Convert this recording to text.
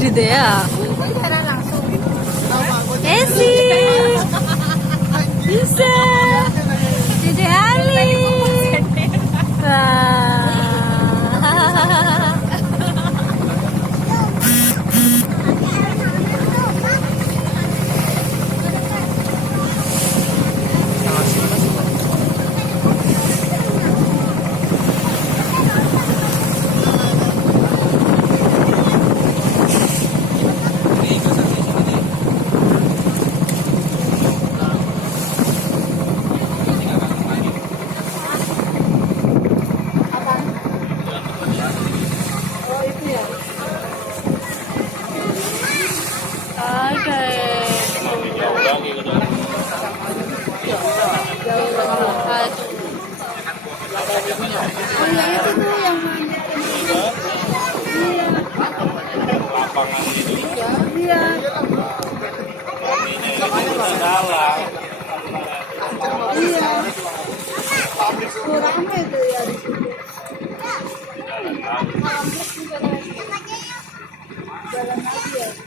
Gede ya. Esi. Bisa. Dede Ali. Wah. Oh ya itu tuh yang iya. Iya. Kurang itu ya di situ. Jalan lagi ya.